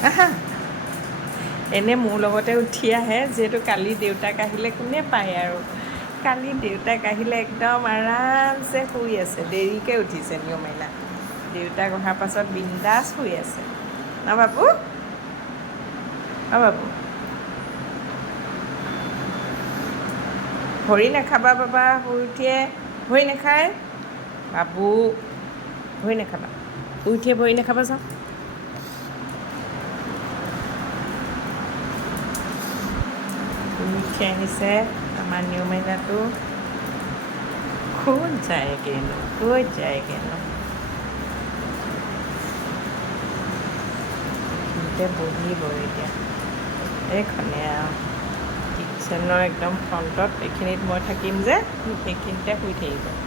আহা এনে মোৰ লগতে উঠি আহে যিহেতু কালি দেউতাক আহিলে কোনে পায় আৰু কালি দেউতাক আহিলে একদম আৰামছে শুই আছে দেৰিকৈ উঠিছে নিয়মাইনা দেউতাক অহাৰ পাছত বিন্দাছ শুই আছে ন বাবু বাবু ভৰি নাখাবা বাবা শুই উঠিয়ে ভৰি নাখায় বাবু ভৰি নাখাবা শুই উঠিয়ে ভৰি নাখাবা যাওঁ শুই উঠি আহিছে আমাৰ নিয়মাইনাটো ক'ত যায়গৈনো এইখিনিতে বহিব এতিয়া এইখনে আৰু কিটচেনৰ একদম ফ্ৰণ্টত এইখিনিত মই থাকিম যে সেইখিনিতে শুই থাকিব